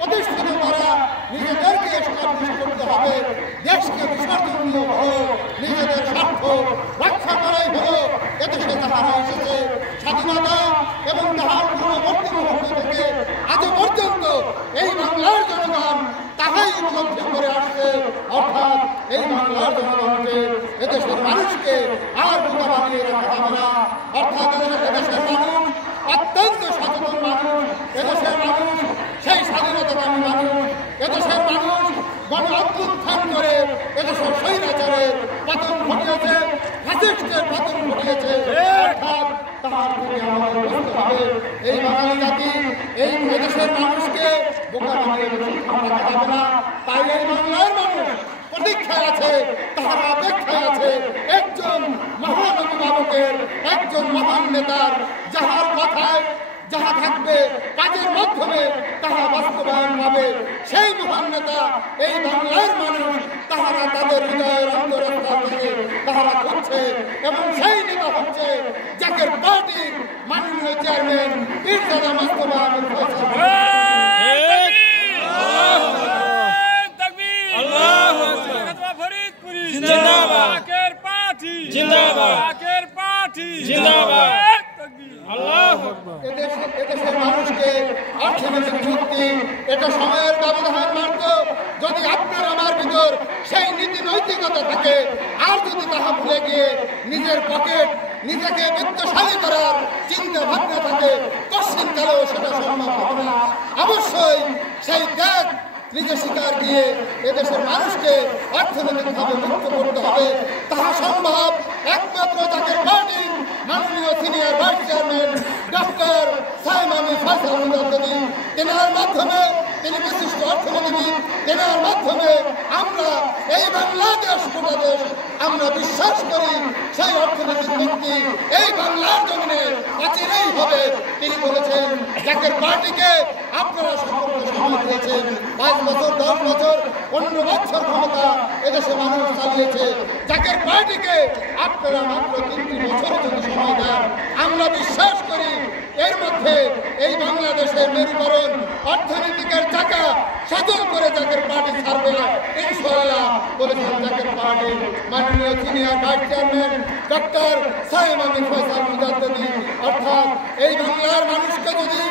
প্রতিষ্ঠিত করা, নিজেদেরকে এস্টাবলিশ করতে হবে, দেশকে বিসর্জনীয় হলো, নিজেদের স্বার্থ রক্ষা করাই হলো এদেশে তাহারা এসেছে। স্বাধীনতা এবং তাহার পূর্ববর্তী মুহূর্ত থেকে আজ পর্যন্ত এই বাংলার জনগণ তাহাই উপলব্ধি করে আসছে, অর্থাৎ এই বাংলার জনগণকে, এদেশের মানুষকে আর বোকা বানিয়ে রাখা হবে না। অর্থাৎ এদেশের মানুষ অত্যন্ত সচেতন মানুষ, এদেশের মানুষ সেই স্বাধীনতাকামী মানুষ, এদেশের মানুষ গণ অভ্যুত্থান করে এদেশের স্বৈরাচারের পতন ঘটিয়েছে, ফ্যাসিস্টের পতন ঘটিয়েছে। অর্থাৎ তাহার থেকে আমাদের বুঝতে হবে এই বাঙালি জাতি, এই এদেশের মানুষকে বোকা বানিয়ে রাখা যাবে না। তাই এই বাংলার মানুষ প্রতীক্ষায় আছে, তাহারা অপেক্ষায় আছে একজন মহান অভিভাবকের, একজন মহান নেতার, যাহার কথায় যাহা থাকবে কাজের মাধ্যমে তাহা বাস্তবায়ন হবে। সেই মহান নেতা এই বাংলার মানুষ তাহারা তাদের হৃদয়ের অন্তরস্থল থেকে তাহারা খুঁজছে, এবং সেই নেতা হচ্ছে জাকের পার্টির মাননীয় চেয়ারম্যান পীরজাদা মোস্তফা আমির ফয়সাল। এদেশের মানুষকে অর্থনৈতিক শক্তি এটা সময়ের ব্যবধান মাত্র। যদি আপনার আমার ভিতর সেই নীতি নৈতিকতা থাকে, আর যদি তাহা ভুলে গিয়ে নিজের পকেট, নিজেকে বিত্তশালী করার চিন্তা ভাবনা থাকে, কশ্চিনকালেও সেটা সম্ভব হবে না। অবশ্যই সেই ত্যাগ নিজে শিকার দিয়ে এদেশের মানুষকে অর্থনৈতিকভাবে মুক্ত করতে হবে। তাহা সম্ভব একমাত্র জাকের পার্টির মাননীয় senior vice chairman doctor Saim Amir Faisal Mujaddedi, তেনার মাধ্যমে, তিনি বিশিষ্ট অর্থনীতিবিদ, তেনার মাধ্যমে আমরা এই বাংলাদেশ গোটা দেশ আমরা বিশ্বাস করি সেই অর্থনৈতিক মুক্তি এই বাংলার জমিনে অচিরেই হবে। তিনি বলেছেন জাকের পার্টিকে আপনারা সকলকে সময় দিয়েছেন, 5 বছর 10 বছর 15 বছর ক্ষমতা এদেশে মানুষ চালিয়েছে। জাকের পার্টিকে আপনারা মাত্র 3টি বছর যদি সময় দেন, আমরা বিশ্বাস করি এর মধ্যে এই বাংলাদেশের মেরুকরণ অর্থনীতিকের চাকা সচল করে জাকের পার্টি ছাড়বে ইনশাআল্লাহ বলেছেন জাকের পার্টির মাননীয় senior vice chairman doctor Saim Amir Faisal Mujaddedi. অর্থাৎ এই বাংলার মানুষকে যদি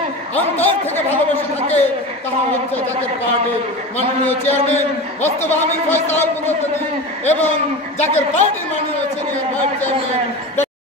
অন্তর থেকে ভালোবেসে থাকে, তাহা হচ্ছে জাকের পার্টির মাননীয় চেয়ারম্যান মোস্তফা আমির ফয়সাল মুজাদ্দেদী এবং জাকের পার্টির মাননীয় সিনিয়র ভাইস চেয়ারম্যান